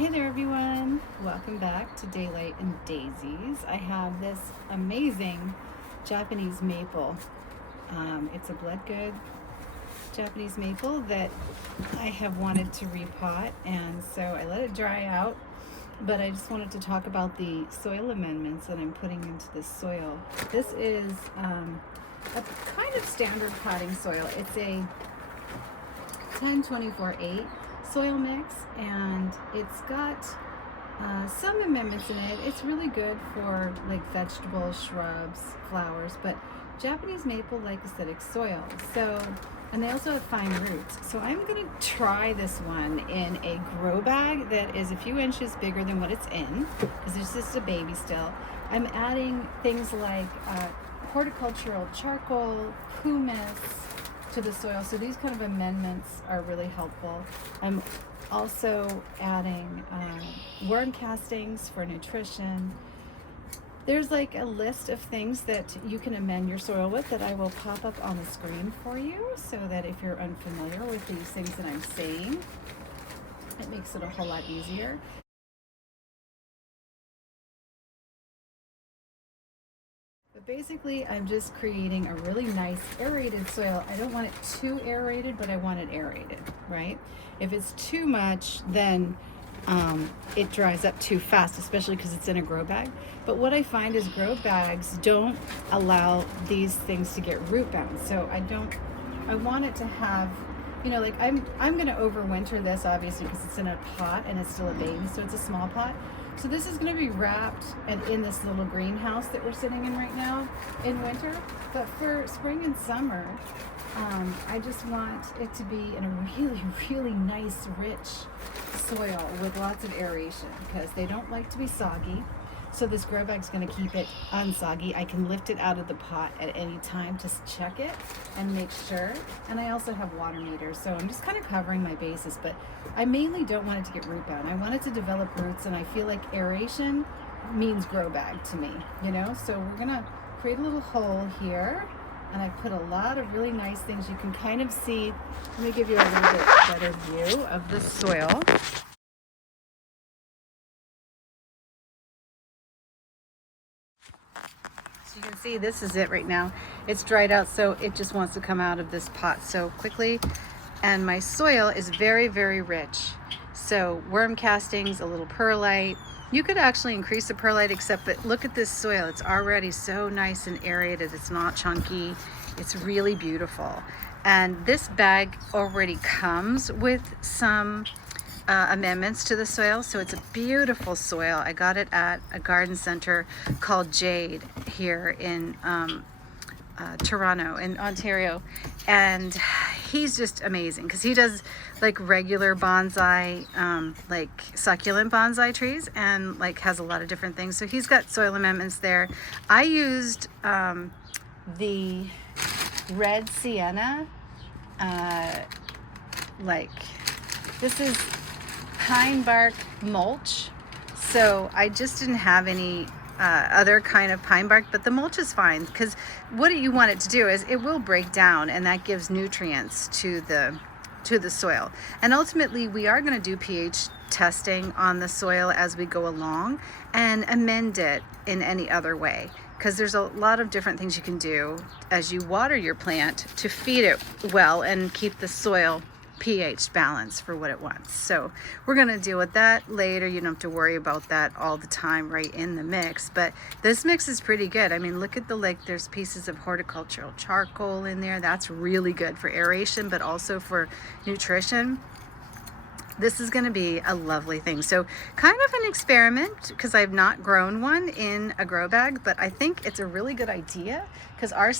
Hey there everyone, welcome back to Daylight and Daisies. I have this amazing Japanese maple. It's a bloodgood Japanese maple that I have wanted to repot, and so I let it dry out, but I just wanted to talk about the soil amendments that I'm putting into this soil. This is a kind of standard potting soil. It's a 10-24-8 soil mix, and it's got some amendments in it. It's really good for like vegetables, shrubs, flowers, but Japanese maple like acidic soil. So, and they also have fine roots. So I'm going to try this one in a grow bag that is a few inches bigger than what it's in, because it's just a baby still. I'm adding things like horticultural charcoal, pumice to the soil. So these kind of amendments are really helpful. I'm also adding worm castings for nutrition. There's like a list of things that you can amend your soil with that I will pop up on the screen for you, so that if you're unfamiliar with these things that I'm saying, it makes it a whole lot easier. But basically, I'm just creating a really nice aerated soil. I don't want it too aerated, but I want it aerated, right? If it's too much, then it dries up too fast, especially because it's in a grow bag. But what I find is grow bags don't allow these things to get root bound. So I want it to have, like I'm going to overwinter this, obviously, because it's in a pot and it's still a baby, so it's a small pot. So this is going to be wrapped and in this little greenhouse that we're sitting in right now in winter. But for spring and summer, I just want it to be in a really, really nice, rich soil with lots of aeration, because they don't like to be soggy. So this grow bag's going to keep it unsoggy. I can lift it out of the pot at any time to check it and make sure. And I also have water meters, so I'm just kind of covering my bases. But I mainly don't want it to get root bound. I want it to develop roots, and I feel like aeration means grow bag to me, So we're going to create a little hole here, and I put a lot of really nice things. You can kind of see, let me give you a little bit better view of the soil. So you can see this is it right now. It's dried out, so it just wants to come out of this pot so quickly. And my soil is very, very rich. So worm castings, a little perlite. You could actually increase the perlite, except that look at this soil. It's already so nice and aerated. It's not chunky. It's really beautiful. And this bag already comes with some amendments to the soil, so it's a beautiful soil. I got it at a garden center called Jade here in Toronto in Ontario, and he's just amazing because he does like regular bonsai, like succulent bonsai trees, and like has a lot of different things. So he's got soil amendments there. I used the red sienna, like this is pine bark mulch. So I just didn't have any other kind of pine bark, but the mulch is fine, because what you want it to do is it will break down, and that gives nutrients to the soil. And ultimately we are going to do pH testing on the soil as we go along and amend it in any other way, because there's a lot of different things you can do as you water your plant to feed it well and keep the soil pH balance for what it wants. So we're going to deal with that later. You don't have to worry about that all the time right in the mix, but this mix is pretty good. I mean, look at there's pieces of horticultural charcoal in there. That's really good for aeration, but also for nutrition. This is going to be a lovely thing. So kind of an experiment, because I've not grown one in a grow bag, but I think it's a really good idea, because our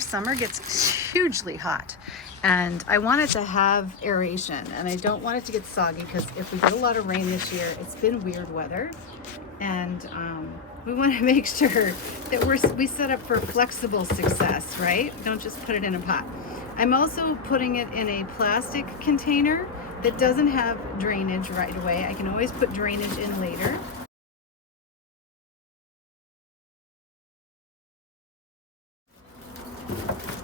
summer gets hugely hot. And I want it to have aeration, and I don't want it to get soggy, because if we get a lot of rain this year, it's been weird weather, and we want to make sure that we set up for flexible success, right? Don't just put it in a pot. I'm also putting it in a plastic container that doesn't have drainage right away. I can always put drainage in later.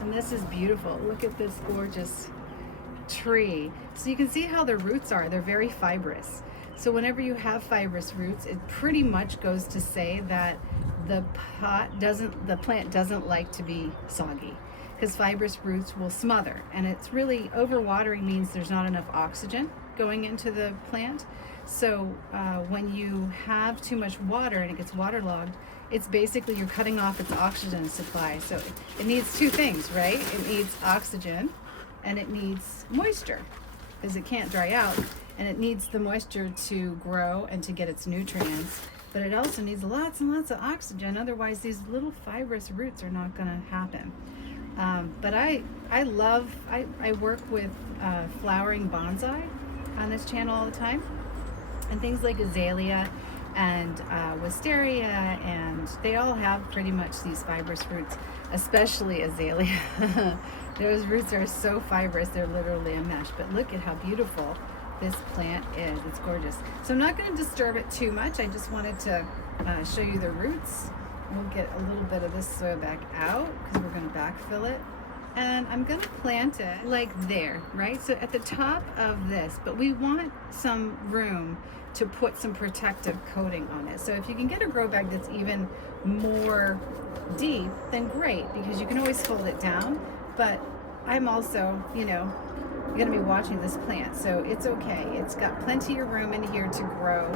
And this is beautiful. Look at this gorgeous tree. So you can see how the roots are. They're very fibrous. So whenever you have fibrous roots, it pretty much goes to say that the plant doesn't like to be soggy, because fibrous roots will smother, and it's really, overwatering means there's not enough oxygen going into the plant. So when you have too much water and it gets waterlogged, it's basically you're cutting off its oxygen supply. So it needs two things, right? It needs oxygen and it needs moisture, because it can't dry out, and it needs the moisture to grow and to get its nutrients. But it also needs lots and lots of oxygen, otherwise these little fibrous roots are not going to happen. But I work with flowering bonsai on this channel all the time, and things like azalea and wisteria, and they all have pretty much these fibrous roots, especially azalea. Those roots are so fibrous, they're literally a mesh. But look at how beautiful this plant is. It's gorgeous. So I'm not going to disturb it too much. I just wanted to show you the roots. We'll get a little bit of this soil back out because we're going to backfill it. And I'm going to plant it like there, right? So at the top of this, but we want some room to put some protective coating on it. So if you can get a grow bag that's even more deep, then great, because you can always fold it down. But I'm also, going to be watching this plant, so it's okay. It's got plenty of room in here to grow.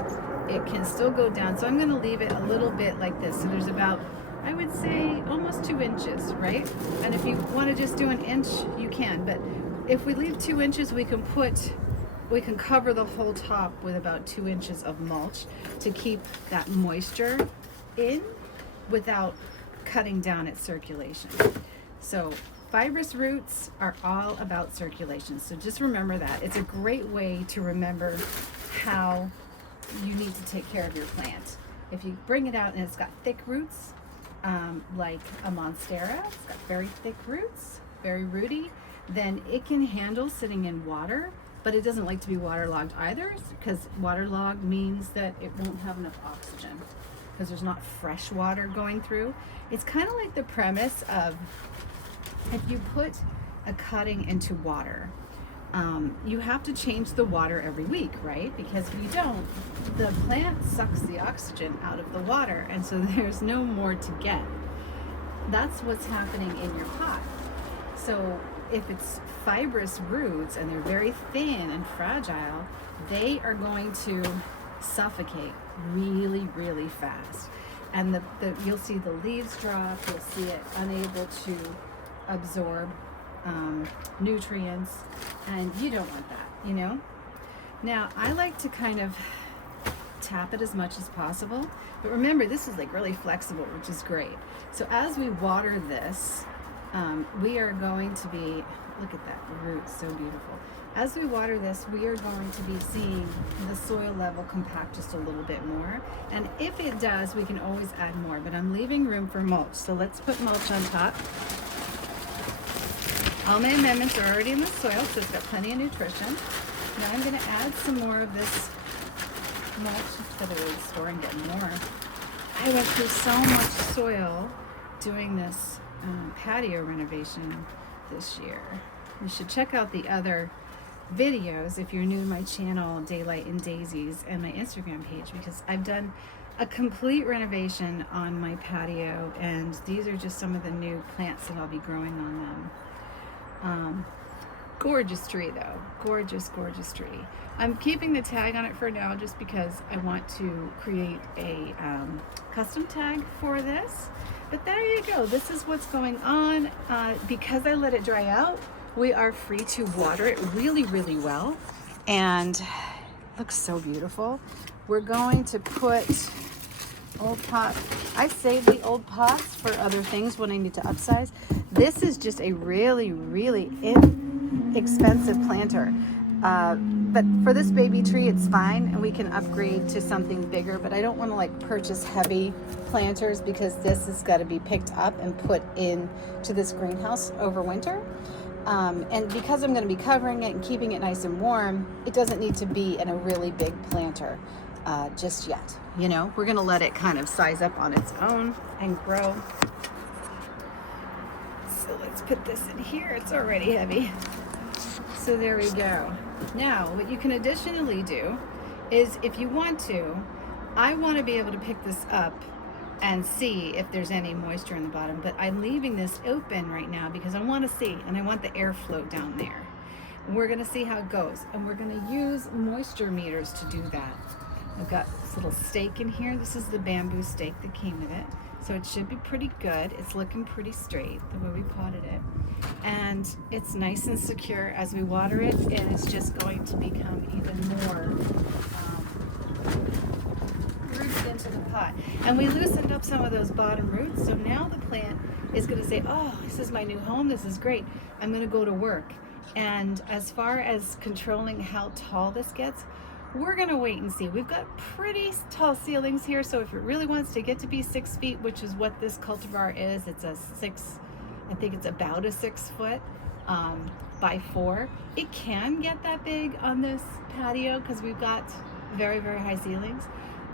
It can still go down, so I'm going to leave it a little bit like this. So there's about, I would say, almost 2 inches, right? And if you want to just do an inch, you can. But if we leave 2 inches, we can cover the whole top with about 2 inches of mulch to keep that moisture in without cutting down its circulation. So fibrous roots are all about circulation. So just remember that. It's a great way to remember how you need to take care of your plant. If you bring it out and it's got thick roots, like a monstera, it's got very thick roots, very rooty, then it can handle sitting in water, but it doesn't like to be waterlogged either, because waterlogged means that it won't have enough oxygen because there's not fresh water going through. It's kind of like the premise of, if you put a cutting into water, you have to change the water every week, right? Because if you don't, the plant sucks the oxygen out of the water, and so there's no more to get. That's what's happening in your pot. So if it's fibrous roots and they're very thin and fragile, they are going to suffocate really, really fast. And you'll see the leaves drop, you'll see it unable to absorb nutrients, and you don't want that, Now, I like to kind of tap it as much as possible, but remember, this is like really flexible, which is great. So as we water this, we are going to be, look at that root, so beautiful. As we water this, we are going to be seeing the soil level compact just a little bit more. And if it does, we can always add more, but I'm leaving room for mulch. So let's put mulch on top. All my amendments are already in the soil, so it's got plenty of nutrition. Now I'm going to add some more of this mulch instead of really storing, getting more. I went through so much soil doing this patio renovation this year. You should check out the other videos if you're new to my channel, Daylight and Daisies, and my Instagram page, because I've done a complete renovation on my patio, and these are just some of the new plants that I'll be growing on them. Gorgeous tree though, gorgeous, gorgeous tree. I'm keeping the tag on it for now just because I want to create a custom tag for this. But there you go, this is what's going on. Because I let it dry out, we are free to water it really, really well. And it looks so beautiful. We're going to put old pot. I save the old pots for other things when I need to upsize. This is just a really, really inexpensive planter. But for this baby tree, it's fine, and we can upgrade to something bigger, but I don't want to like purchase heavy planters because this has got to be picked up and put into this greenhouse over winter. And because I'm going to be covering it and keeping it nice and warm, it doesn't need to be in a really big planter just yet. We're going to let it kind of size up on its own and grow. So let's put this in here. It's already heavy. So there we go. Now, what you can additionally do is if you want to, I want to be able to pick this up and see if there's any moisture in the bottom, but I'm leaving this open right now because I want to see, and I want the airflow down there. And we're going to see how it goes, and we're going to use moisture meters to do that. I've got this little stake in here. This is the bamboo stake that came with it, so it should be pretty good. It's looking pretty straight the way we potted it, and it's nice and secure. As we water it, and it's just going to become even more rooted into the pot. And we loosened up some of those bottom roots, so now the plant is going to say, oh, this is my new home, this is great, I'm going to go to work. And as far as controlling how tall this gets, we're going to wait and see. We've got pretty tall ceilings here, so if it really wants to get to be 6 feet, which is what this cultivar is, it's a 6, I think it's about a 6 foot by 4. It can get that big on this patio because we've got very, very high ceilings.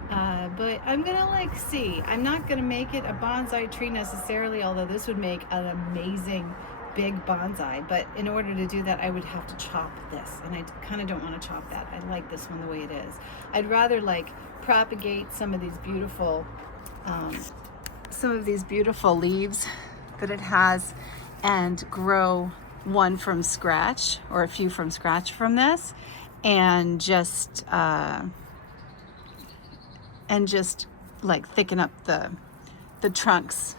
But I'm gonna see. I'm not gonna make it a bonsai tree necessarily, although this would make an amazing big bonsai. But in order to do that, I would have to chop this, and I kind of don't want to chop that. I like this one the way it is. I'd rather propagate some of these beautiful leaves that it has, and grow one from scratch or a few from scratch from this, and just thicken up the trunks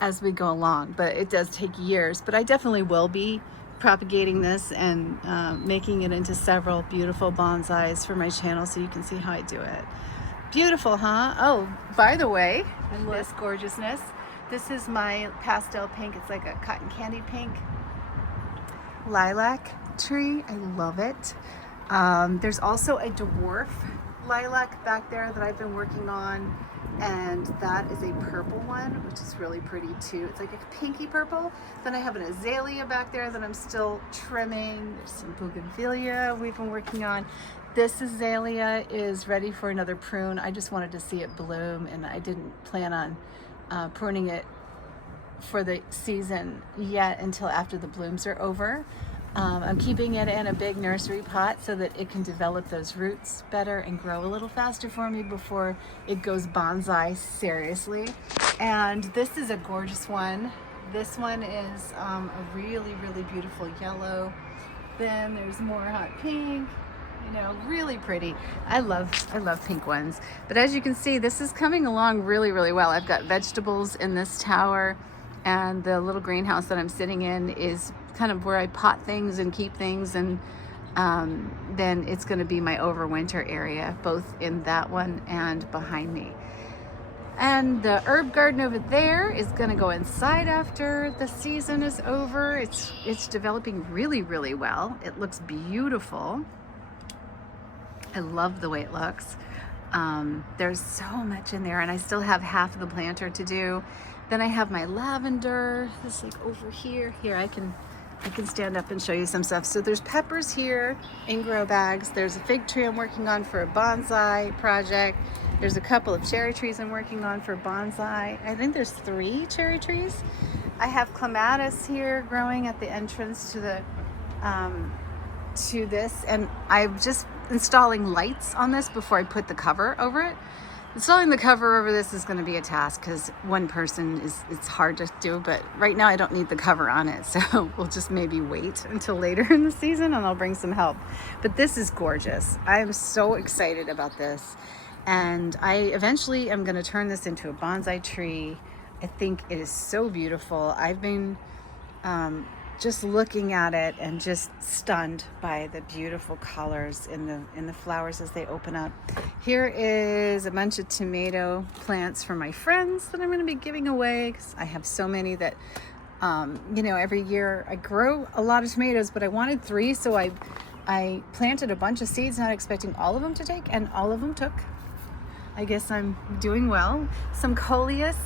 as we go along. But it does take years, but I definitely will be propagating this and making it into several beautiful bonsais for my channel, so you can see how I do it. Beautiful, huh? Oh, by the way, this gorgeousness, this is my pastel pink. It's like a cotton candy pink lilac tree. I love it. There's also a dwarf lilac back there that I've been working on, and that is a purple one, which is really pretty too. It's like a pinky purple. Then I have an azalea back there that I'm still trimming. There's some bougainvillea we've been working on. This azalea is ready for another prune. I just wanted to see it bloom, and I didn't plan on pruning it for the season yet until after the blooms are over. I'm keeping it in a big nursery pot so that it can develop those roots better and grow a little faster for me before it goes bonsai seriously. And this is a gorgeous one. This one is a really, really beautiful yellow. Then there's more hot pink, really pretty. I love pink ones. But as you can see, this is coming along really, really well. I've got vegetables in this tower, and the little greenhouse that I'm sitting in is kind of where I pot things and keep things, and then it's going to be my overwinter area, both in that one and behind me. And the herb garden over there is going to go inside after the season is over. It's developing really, really well. It looks beautiful. I love the way it looks. There's so much in there, and I still have half of the planter to do. Then I have my lavender. It's over here. Here, I can stand up and show you some stuff. So there's peppers here in grow bags. There's a fig tree I'm working on for a bonsai project. There's a couple of cherry trees I'm working on for bonsai. I think there's 3 cherry trees. I have clematis here growing at the entrance to the to this, and I'm just installing lights on this before I put the cover over it. Installing the cover over this is going to be a task because one person it's hard to do, but right now I don't need the cover on it, so we'll just maybe wait until later in the season and I'll bring some help. But this is gorgeous. I am so excited about this, and I eventually am going to turn this into a bonsai tree. I think it is so beautiful. I've been just looking at it and just stunned by the beautiful colors in the flowers as they open up. Here is a bunch of tomato plants for my friends that I'm going to be giving away, because I have so many that every year I grow a lot of tomatoes, but I wanted 3, so I planted a bunch of seeds not expecting all of them to take, and all of them took. I guess I'm doing well. Some coleus.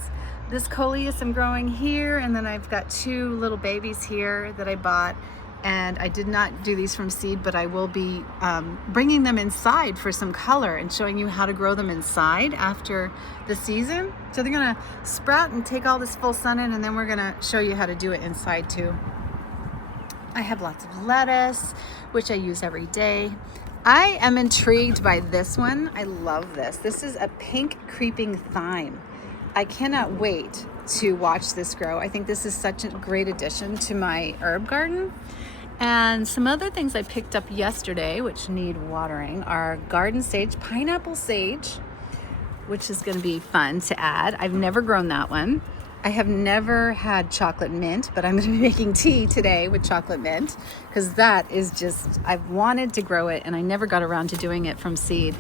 This coleus I'm growing here, and then I've got 2 little babies here that I bought, and I did not do these from seed, but I will be bringing them inside for some color and showing you how to grow them inside after the season. So they're gonna sprout and take all this full sun in, and then we're gonna show you how to do it inside too. I have lots of lettuce, which I use every day. I am intrigued by this one. I love this. This is a pink creeping thyme. I cannot wait to watch this grow. I think this is such a great addition to my herb garden. And some other things I picked up yesterday, which need watering, are garden sage, pineapple sage, which is going to be fun to add. I've never grown that one. I have never had chocolate mint, but I'm going to be making tea today with chocolate mint because that is just, I've wanted to grow it and I never got around to doing it from seed.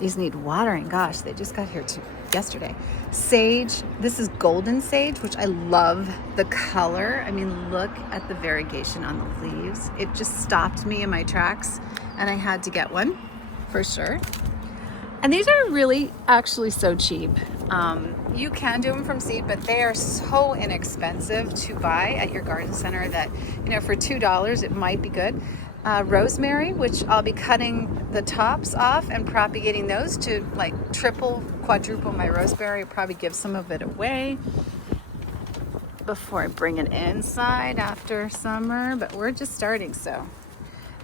These need watering. Gosh, they just got here yesterday. Sage, this is golden sage, which I love the color. I mean, look at the variegation on the leaves. It just stopped me in my tracks and I had to get one for sure. And these are really actually so cheap. You can do them from seed, but they are so inexpensive to buy at your garden center that, you know, for $2, it might be good. Rosemary, which I'll be cutting the tops off and propagating those to like triple, quadruple my rosemary. I'll probably give some of it away before I bring it inside after summer, but we're just starting, so.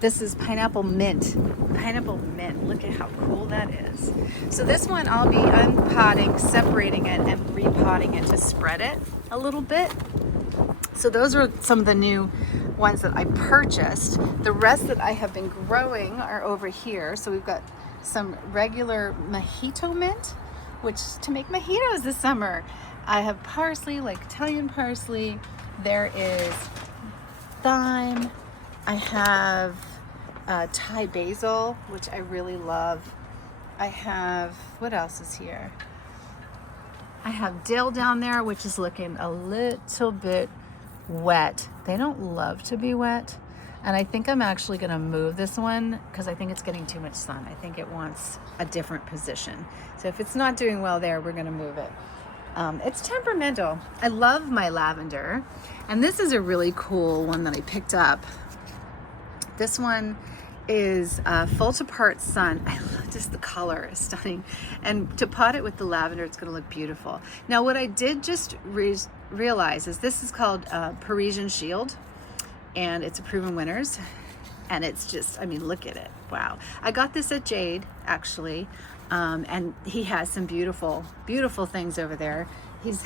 This is pineapple mint. Pineapple mint. Look at how cool that is. So this one I'll be unpotting, separating it, and repotting it to spread it a little bit. So those are some of the new ones that I purchased. The rest that I have been growing are over here. So we've got some regular mojito mint, which to make mojitos this summer. I have parsley, like Italian parsley. There is thyme. I have Thai basil, which I really love. I have, what else is here? I have dill down there, which is looking a little bit wet. They don't love to be wet. And I think I'm actually gonna move this one because I think it's getting too much sun. I think it wants a different position. So if it's not doing well there, we're gonna move it. It's temperamental. I love my lavender. And this is a really cool one that I picked up. This one is Full to Part Sun. I love just the color is stunning. And to pot it with the lavender, it's gonna look beautiful. Now what I did just realize is this is called Parisian Shield and it's a Proven Winners. And it's just, I mean, look at it, wow. I got this at Jade actually. And he has some beautiful, beautiful things over there. He's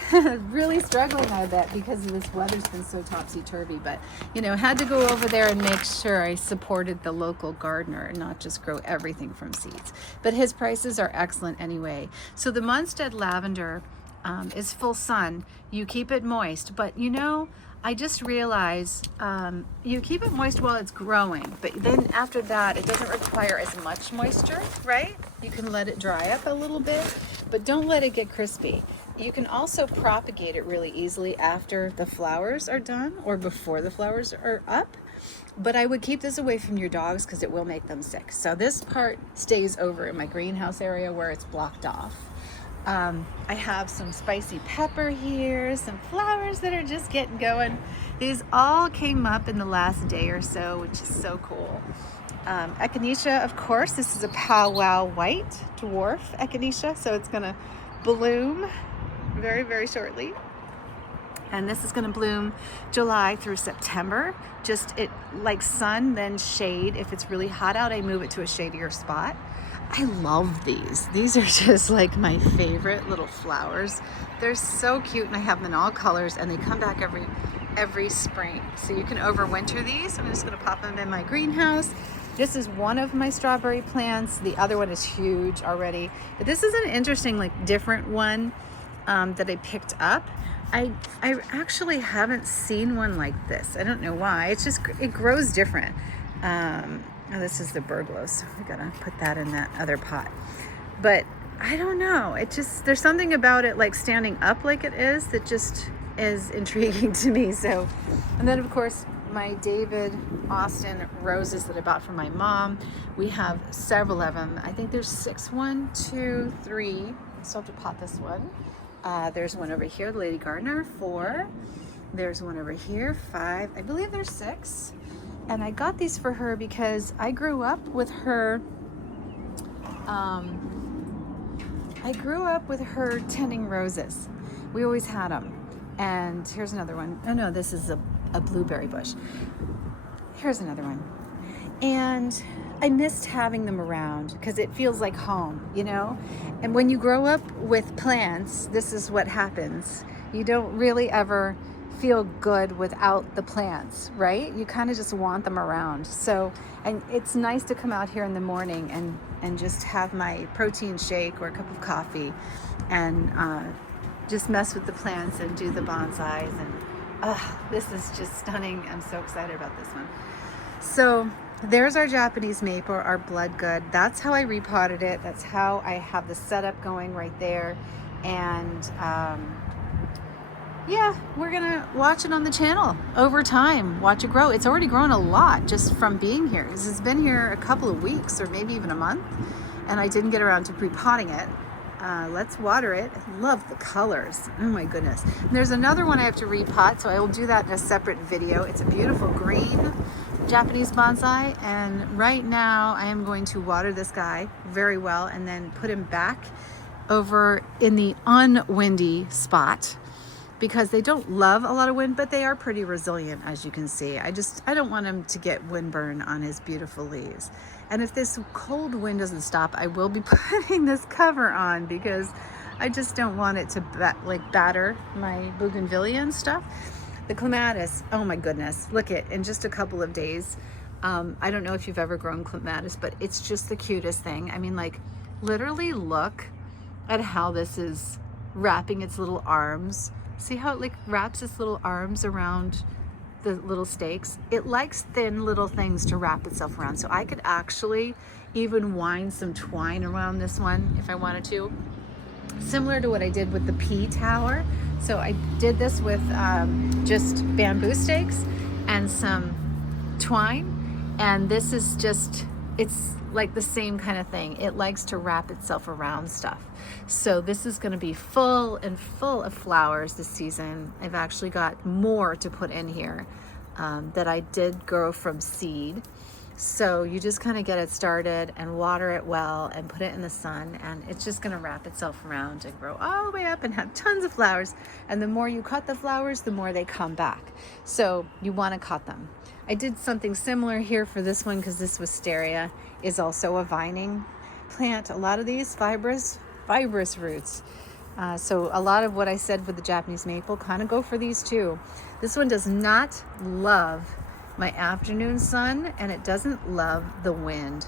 really struggling, I bet, because this weather's been so topsy-turvy. But, you know, had to go over there and make sure I supported the local gardener and not just grow everything from seeds. But his prices are excellent anyway. So the Munstead lavender is full sun. You keep it moist. But, you know, I just realized you keep it moist while it's growing. But then after that, it doesn't require as much moisture, right? You can let it dry up a little bit, but don't let it get crispy. You can also propagate it really easily after the flowers are done or before the flowers are up. But I would keep this away from your dogs because it will make them sick. So this part stays over in my greenhouse area where it's blocked off. I have some spicy pepper here, some flowers that are just getting going. These all came up in the last day or so, which is so cool. Echinacea, of course, this is a powwow white dwarf echinacea, so it's gonna bloom very, very shortly. And this is gonna bloom July through September. Just it like sun, then shade. If it's really hot out, I move it to a shadier spot. I love these. These are just like my favorite little flowers. They're so cute and I have them in all colors and they come back every spring. So you can overwinter these. I'm just gonna pop them in my greenhouse. This is one of my strawberry plants. The other one is huge already. But this is an interesting, like different one that I picked up. I actually haven't seen one like this. I don't know why. It's just, it grows different. Oh, this is the Burglos. So we gotta put that in that other pot. But I don't know. It just, there's something about it like standing up like it is that just is intriguing to me. So, and then of course, my David Austin roses that I bought from my mom. We have several of them. I think there's 6, 1, 2, 3. I still have to pot this one. There's one over here, the Lady Gardener, 4. There's one over here, 5. I believe there's 6. And I got these for her because I grew up with her. Tending roses. We always had them. And here's another one. Oh no, this is a blueberry bush. Here's another one. And I missed having them around because it feels like home, you know? And when you grow up with plants, this is what happens. You don't really ever feel good without the plants, right? You kind of just want them around. So, and it's nice to come out here in the morning and just have my protein shake or a cup of coffee and just mess with the plants and do the bonsais. And this is just stunning. I'm so excited about this one. So there's our Japanese maple, our bloodgood. That's how I repotted it. That's how I have the setup going right there. And yeah, we're gonna watch it on the channel over time, watch it grow. It's already grown a lot just from being here. It's been here a couple of weeks or maybe even a month, and I didn't get around to repotting it. Let's water it. I love the colors. Oh my goodness. And there's another one I have to repot, so I will do that in a separate video. It's a beautiful green Japanese bonsai, and right now I am going to water this guy very well and then put him back over in the unwindy spot because they don't love a lot of wind, but they are pretty resilient, as you can see. I don't want him to get windburn on his beautiful leaves. And if this cold wind doesn't stop, I will be putting this cover on because I just don't want it to batter my bougainvillea and stuff. The clematis, oh my goodness, look at, in just a couple of days. I don't know if you've ever grown clematis, but it's just the cutest thing. I mean, like, literally look at how this is wrapping its little arms. See how it like wraps its little arms around the little stakes? It likes thin little things to wrap itself around. So I could actually even wind some twine around this one if I wanted to. Similar to what I did with the pea tower. So I did this with just bamboo stakes and some twine. And this is just, it's like the same kind of thing. It likes to wrap itself around stuff. So this is going to be full of flowers this season. I've actually got more to put in here that I did grow from seed. So you just kind of get it started and water it well and put it in the sun, and it's just going to wrap itself around and grow all the way up and have tons of flowers. And the more you cut the flowers, the more they come back. So you want to cut them. I did something similar here for this one because this wisteria is also a vining plant. A lot of these fibrous roots. So a lot of what I said with the Japanese maple kind of go for these too. This one does not love my afternoon sun, and it doesn't love the wind.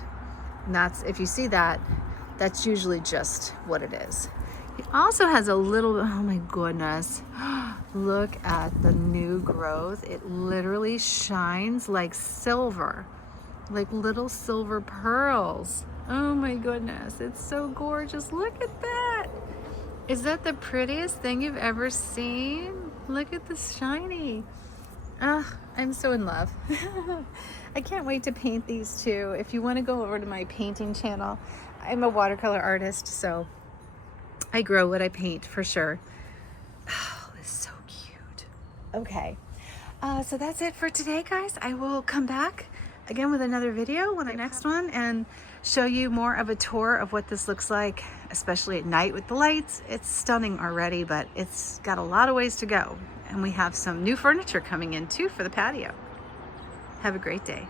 And that's, if you see that, that's usually just what it is. It also has a little, oh my goodness, look at the new growth. It literally shines like silver, like little silver pearls. Oh my goodness, it's so gorgeous. Look at that. Is that the prettiest thing you've ever seen? Look at the shiny. I'm so in love. I can't wait to paint these too. If you want to go over to my painting channel, I'm a watercolor artist, so I grow what I paint for sure. Oh, it's so cute. Okay, so that's it for today, guys. I will come back again with another video when the next one and show you more of a tour of what this looks like, especially at night with the lights. It's stunning already, but it's got a lot of ways to go. And we have some new furniture coming in too for the patio. Have a great day.